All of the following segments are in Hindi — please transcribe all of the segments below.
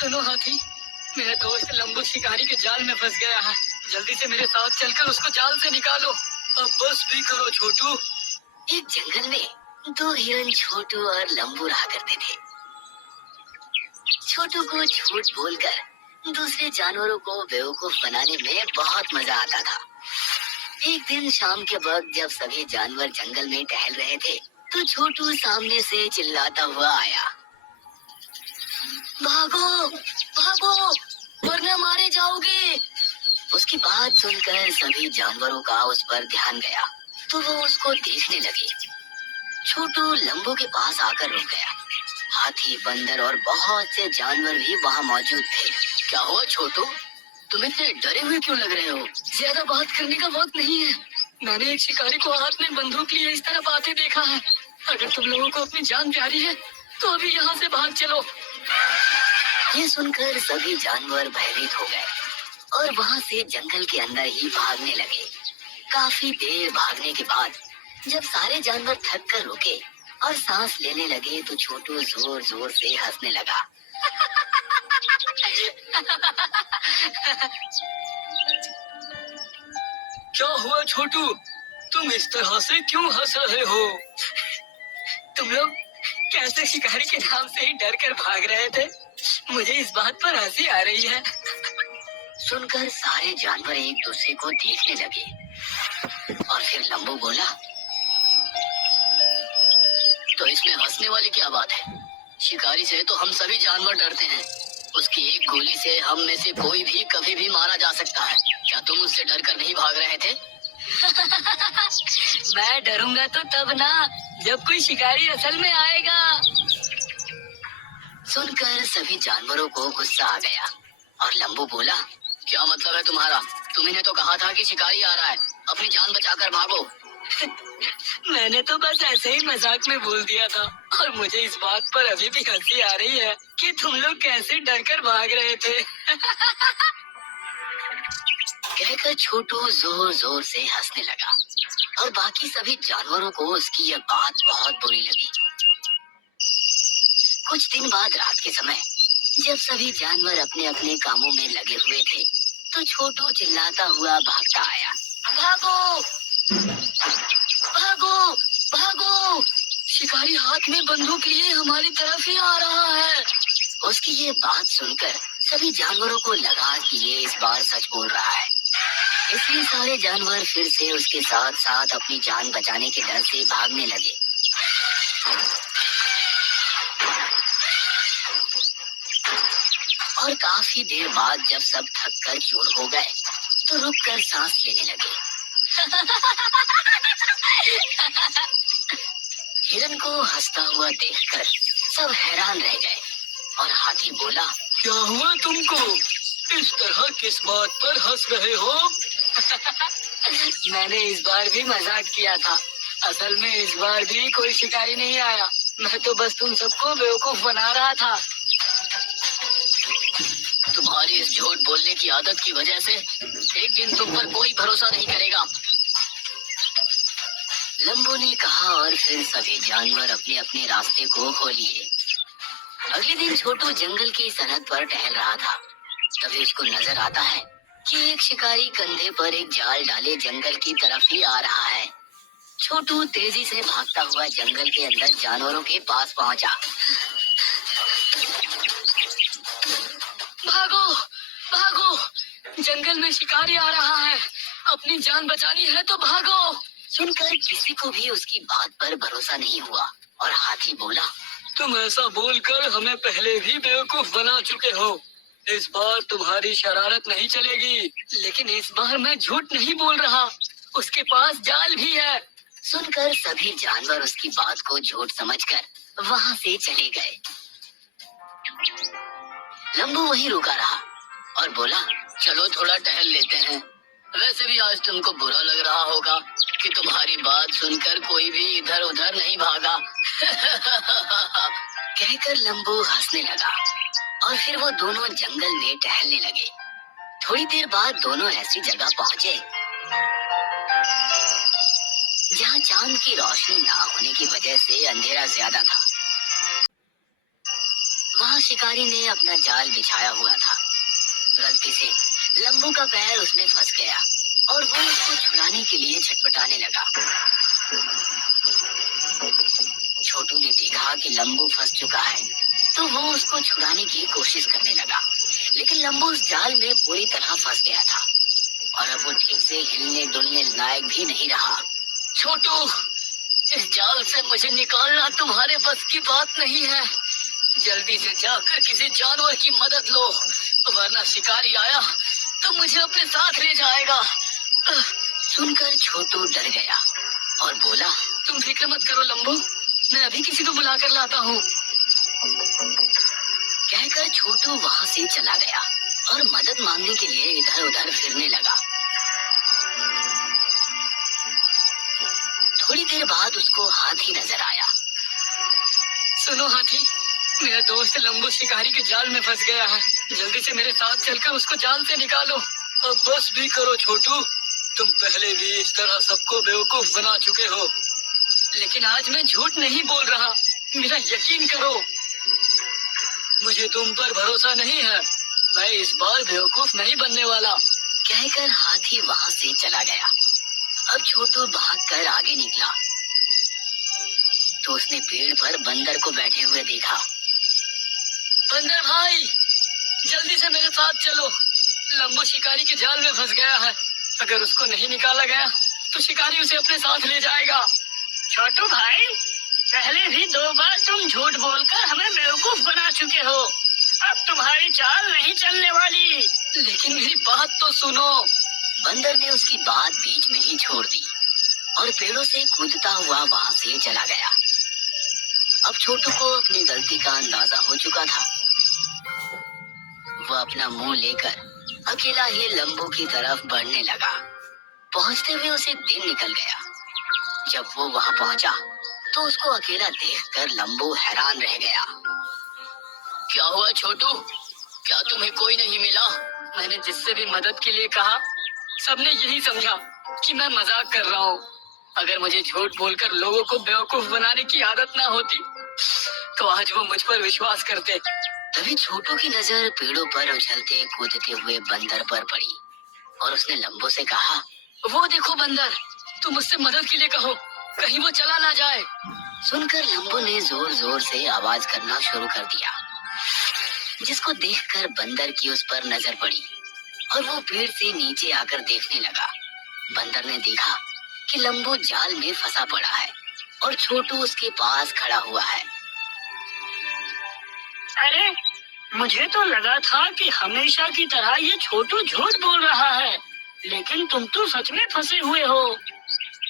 सुनो हाथी, मेरा दोस्त लंबू शिकारी के जाल में फंस गया है। जल्दी से मेरे साथ चलकर उसको जाल से निकालो। अब बस भी करो छोटू। एक जंगल में दो हिरन छोटू और लंबू रहा करते थे। छोटू को झूठ बोलकर दूसरे जानवरों को बेवकूफ बनाने में बहुत मजा आता था। एक दिन शाम के वक्त जब सभी जानवर जंगल में टहल रहे थे तो छोटू सामने से चिल्लाता हुआ आया, भागो भागो वरना मारे जाओगे। उसकी बात सुनकर सभी जानवरों का उस पर ध्यान गया तो वो उसको देखने लगे। छोटू लंबू के पास आकर रुक गया। हाथी, बंदर और बहुत से जानवर भी वहाँ मौजूद थे। क्या हुआ छोटू, तुम इतने डरे हुए क्यों लग रहे हो? ज्यादा बात करने का वक्त नहीं है। मैंने एक शिकारी को हाथ में बंदूक लिए इस तरफ आते देखा है। अगर तुम लोगों को अपनी जान प्यारी है तो अभी यहाँ से भाग चलो। ये सुनकर सभी जानवर भयभीत हो गए और वहाँ से जंगल के अंदर ही भागने लगे। काफी देर भागने के बाद जब सारे जानवर थक कर रुके और सांस लेने लगे तो छोटू जोर जोर से हंसने लगा। क्या हुआ छोटू, तुम इस तरह से क्यों हंस रहे हो? तुम लोग कैसे शिकारी के नाम से ही डर कर भाग रहे थे? मुझे इस बात पर हंसी आ रही है। सुनकर सारे जानवर एक दूसरे को देखने लगे और फिर लंबू बोला, तो इसमें हंसने वाली क्या बात है? शिकारी से तो हम सभी जानवर डरते हैं। उसकी एक गोली से हम में से कोई भी कभी भी मारा जा सकता है। क्या तुम उससे डर कर नहीं भाग रहे थे? मैं डरूंगा तो तब ना, जब कोई शिकारी असल में आएगा। सुनकर सभी जानवरों को गुस्सा आ गया और लंबू बोला, क्या मतलब है तुम्हारा? तुम्हें तो कहा था कि शिकारी आ रहा है, अपनी जान बचाकर भागो। मैंने तो बस ऐसे ही मजाक में बोल दिया था और मुझे इस बात पर अभी भी हंसी आ रही है कि तुम लोग कैसे डर कर भाग रहे थे। कहकर छोटू जोर जोर से हंसने लगा और बाकी सभी जानवरों को उसकी यह बात बहुत बुरी लगी। कुछ दिन बाद रात के समय जब सभी जानवर अपने अपने कामों में लगे हुए थे तो छोटू चिल्लाता हुआ भागता आया, भागो भागो भागो, शिकारी हाथ में बंदूक लिए हमारी तरफ ही आ रहा है। उसकी ये बात सुनकर सभी जानवरों को लगा कि ये इस बार सच बोल रहा है, इसलिए सारे जानवर फिर से उसके साथ साथ अपनी जान बचाने के डर से भागने लगे। और काफी देर बाद जब सब थक कर चूर हो गए तो रुक कर सांस लेने लगे। हिरन को हंसता हुआ देखकर सब हैरान रह गए और हाथी बोला, क्या हुआ तुमको? इस तरह किस बात पर हंस रहे हो? मैंने इस बार भी मजाक किया था। असल में इस बार भी कोई शिकारी नहीं आया। मैं तो बस तुम सबको बेवकूफ बना रहा था। तुम्हारी इस झूठ बोलने की आदत की वजह से एक दिन तुम पर कोई भरोसा नहीं करेगा, लंबू ने कहा और फिर सभी जानवर अपने अपने रास्ते को हो लिए। अगले दिन छोटू जंगल की सरहद पर टहल रहा था। तभी उसको नजर आता है कि एक शिकारी कंधे पर एक जाल डाले जंगल की तरफ ही आ रहा है। छोटू तेजी से भागता हुआ जंगल के अंदर जानवरों के पास पहुंचा। भागो भागो, जंगल में शिकारी आ रहा है, अपनी जान बचानी है तो भागो। सुनकर किसी को भी उसकी बात पर भरोसा नहीं हुआ और हाथी बोला, तुम ऐसा बोलकर हमें पहले भी बेवकूफ बना चुके हो। इस बार तुम्हारी शरारत नहीं चलेगी। लेकिन इस बार मैं झूठ नहीं बोल रहा, उसके पास जाल भी है। सुनकर सभी जानवर उसकी बात को झूठ समझकर वहाँ से चले गए। लंबू वहीं रुका रहा और बोला, चलो थोड़ा टहल लेते हैं। वैसे भी आज तुमको बुरा लग रहा होगा कि तुम्हारी बात सुनकर कोई भी इधर उधर नहीं भागा। कहकर लंबू हंसने लगा और फिर वो दोनों जंगल में टहलने लगे। थोड़ी देर बाद दोनों ऐसी जगह पहुंचे जहाँ चांद की रोशनी ना होने की वजह से अंधेरा ज्यादा था। वहाँ शिकारी ने अपना जाल बिछाया हुआ था। गलती से लंबू का पैर उसमें फंस गया और वो उसको छुड़ाने के लिए छटपटाने लगा। छोटू ने देखा कि लंबू फंस चुका है तो वो उसको छुड़ाने की कोशिश करने लगा, लेकिन लंबू उस जाल में पूरी तरह फंस गया था और अब वो ठीक से हिलने डुलने लायक भी नहीं रहा। छोटू, इस जाल से मुझे निकालना तुम्हारे बस की बात नहीं है। जल्दी से जाकर किसी जानवर की मदद लो, वरना शिकारी आया तो मुझे अपने साथ ले जाएगा। सुनकर छोटू डर गया और बोला, तुम फिक्र मत करो लंबू, मैं अभी किसी को बुला कर लाता हूँ। कहकर छोटू वहाँ से चला गया और मदद मांगने के लिए इधर उधर फिरने लगा। थोड़ी देर बाद उसको हाथी नजर आया। सुनो हाथी, मेरा दोस्त लंबू शिकारी के जाल में फंस गया है। जल्दी से मेरे साथ चलकर उसको जाल से निकालो। अब बस भी करो छोटू, तुम पहले भी इस तरह सबको बेवकूफ बना चुके हो, लेकिन आज मैं झूठ नहीं बोल रहा, मेरा यकीन करो। मुझे तुम पर भरोसा नहीं है, मैं इस बार बेवकूफ नहीं बनने वाला। कहकर हाथी वहाँ से चला गया। अब छोटू भागकर आगे निकला तो उसने पेड़ पर बंदर को बैठे हुए देखा। बंदर भाई, जल्दी से मेरे साथ चलो, लंबू शिकारी के जाल में फंस गया है। अगर उसको नहीं निकाला गया तो शिकारी उसे अपने साथ ले जाएगा। छोटू भाई, पहले भी 2 बार तुम झूठ बोलकर हमें बेवकूफ बना चुके हो, अब तुम्हारी चाल नहीं चलने वाली। लेकिन मेरी बात तो सुनो। बंदर ने उसकी बात बीच में ही छोड़ दी और पेड़ों से कूदता हुआ वहाँ से चला गया। अब छोटू को अपनी गलती का अंदाजा हो चुका था। वो अपना मुंह लेकर अकेला ही लंबू की तरफ बढ़ने लगा। पहुँचते हुए उसे दिन निकल गया। जब वो वहाँ पहुँचा तो उसको अकेला देखकर लंबू हैरान रह गया। क्या हुआ छोटू, क्या तुम्हें कोई नहीं मिला? मैंने जिससे भी मदद के लिए कहा, सबने यही समझा कि मैं मजाक कर रहा हूँ। अगर मुझे झूठ बोलकर लोगों को बेवकूफ बनाने की आदत ना होती तो आज वो मुझ पर विश्वास करते। तभी छोटू की नजर पेड़ों पर उछलते कूदते हुए बंदर पर पड़ी और उसने लंबू से कहा, वो देखो बंदर, तुम मुझसे मदद के लिए कहो, कहीं वो चला ना जाए। सुनकर लंबू ने जोर जोर से आवाज करना शुरू कर दिया, जिसको देखकर बंदर की उस पर नजर पड़ी और वो पेड़ से नीचे आकर देखने लगा। बंदर ने देखा कि लंबू जाल में फंसा पड़ा है और छोटू उसके पास खड़ा हुआ है। अरे, मुझे तो लगा था कि हमेशा की तरह ये छोटू झूठ बोल रहा है, लेकिन तुम तो सच में फंसे हुए हो।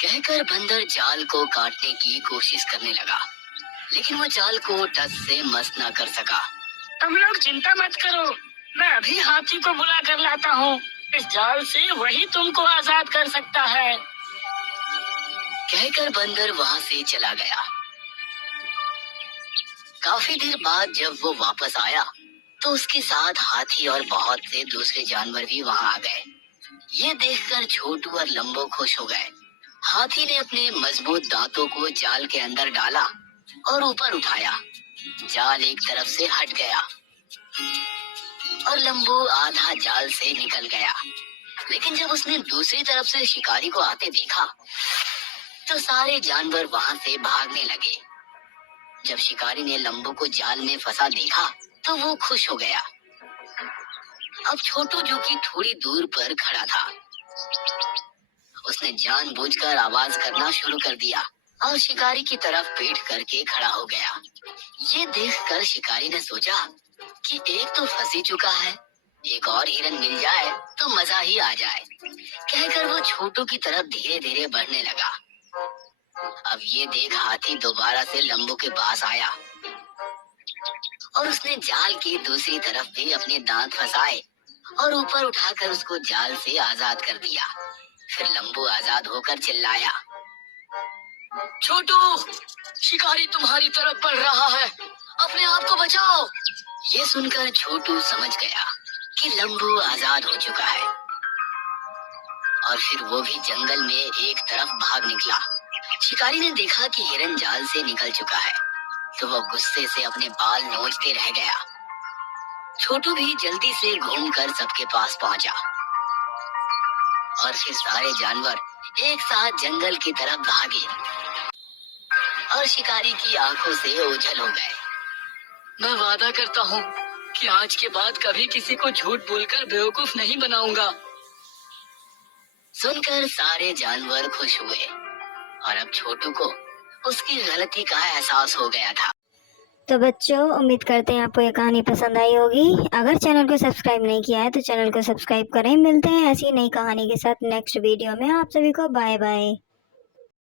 कहकर बंदर जाल को काटने की कोशिश करने लगा, लेकिन वो जाल को टस से मस न कर सका। तुम लोग चिंता मत करो, मैं अभी हाथी को बुला कर लाता हूँ। इस जाल से वही तुमको आजाद कर सकता है। कहकर बंदर वहाँ से चला गया। काफी देर बाद जब वो वापस आया तो उसके साथ हाथी और बहुत से दूसरे जानवर भी वहाँ आ गए। ये देखकर छोटू और लंबू खुश हो गए। हाथी ने अपने मजबूत दांतों को जाल के अंदर डाला और ऊपर उठाया। जाल एक तरफ से हट गया और लंबू आधा जाल से निकल गया। लेकिन जब उसने दूसरी तरफ से शिकारी को आते देखा तो सारे जानवर वहाँ से भागने लगे। जब शिकारी ने लंबू को जाल में फंसा देखा तो वो खुश हो गया। अब छोटू, जो कि थोड़ी दूर पर खड़ा था, उसने जानबूझकर आवाज करना शुरू कर दिया और शिकारी की तरफ पीठ करके खड़ा हो गया। ये देखकर शिकारी ने सोचा कि एक तो फंस ही चुका है, एक और हिरन मिल जाए तो मजा ही आ जाए। कहकर वो छोटू की तरफ धीरे धीरे बढ़ने लगा। अब ये देख हाथी दोबारा से लंबू के पास आया और उसने जाल की दूसरी तरफ भी अपने दांत फंसाए और ऊपर उठाकर उसको जाल से आजाद कर दिया। फिर लंबू आजाद होकर चिल्लाया, छोटू, शिकारी तुम्हारी तरफ बढ़ रहा है, अपने आप को बचाओ। ये सुनकर छोटू समझ गया कि लंबू आजाद हो चुका है और फिर वो भी जंगल में एक तरफ भाग निकला। शिकारी ने देखा कि हिरन जाल से निकल चुका है तो वो गुस्से से अपने बाल नोचते रह गया छोटू भी जल्दी से घूमकर सबके पास पहुंचा और फिर सारे जानवर एक साथ जंगल की तरफ भागे और शिकारी की आंखों से ओझल हो गए। मैं वादा करता हूँ कि आज के बाद कभी किसी को झूठ बोलकर बेवकूफ नहीं बनाऊंगा। सुनकर सारे जानवर खुश हुए और अब छोटू को उसकी गलती का एहसास हो गया था। तो बच्चों, उम्मीद करते हैं आपको ये कहानी पसंद आई होगी। अगर चैनल को सब्सक्राइब नहीं किया है तो चैनल को सब्सक्राइब करें। मिलते हैं ऐसी नई कहानी के साथ नेक्स्ट वीडियो में। आप सभी को बाय बाय।